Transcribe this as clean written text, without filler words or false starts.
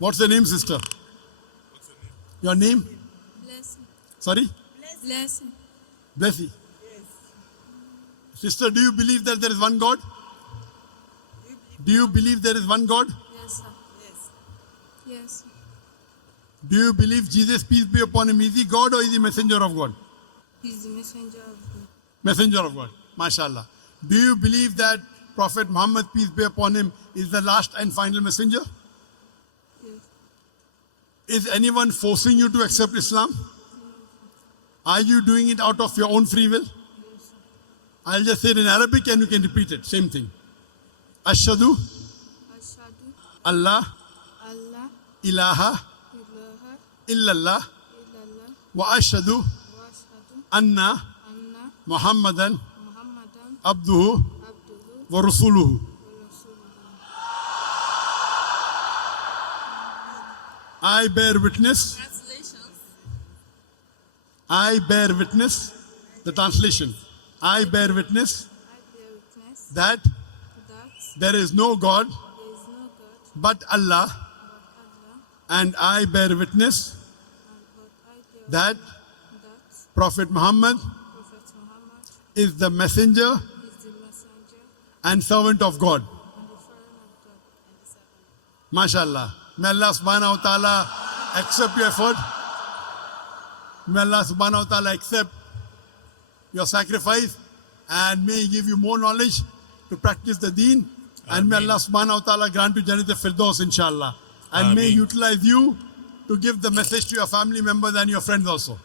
What's your name, sister? Your name? Blessing. Sorry? Blessing. Blessy. Sister, do you believe that there is one God? Do you believe there is one God? Yes, sir. Yes. Do you believe Jesus, peace be upon him, is he God or is he messenger of God? He's the messenger of God. Messenger of God. MashaAllah. Do you believe that Prophet Muhammad, peace be upon him, is the last and final messenger? Yes. Is anyone forcing you to accept Islam? Are you doing it out of your own free will? Yes, sir. I'll just say it in Arabic and you can repeat it. Same thing. Ashhadu Ashhadu Allah Allah ilaha ilaha illallah illallah wa ashhadu wa ashhadu anna anna Muhammadan Muhammadan abduhu abduhu wa rasuluhu. wa rasuluhu. I bear witness. Translations. I bear witness. The translation. I bear witness I bear witness that that there is no God there is no God but Allah, but Allah, and I bear witness but I bear that that Prophet Muhammad Prophet Muhammad is the messenger is the messenger and servant of God. and the friend of God. MashaAllah. May Allah subhanahu wa ta'ala accept your effort. May Allah subhanahu wa ta'ala accept your sacrifice and may He give you more knowledge to practice the deen. And may Allah subhanahu wa ta'ala grant you Jannat al-Firdaus, inshallah. And may He utilize you to give the message to your family members and your friends also.